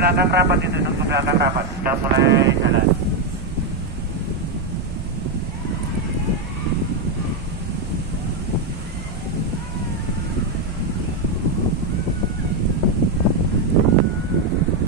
belakang rapat itu, nunggu belakang rapat. Sudah mulai jalan.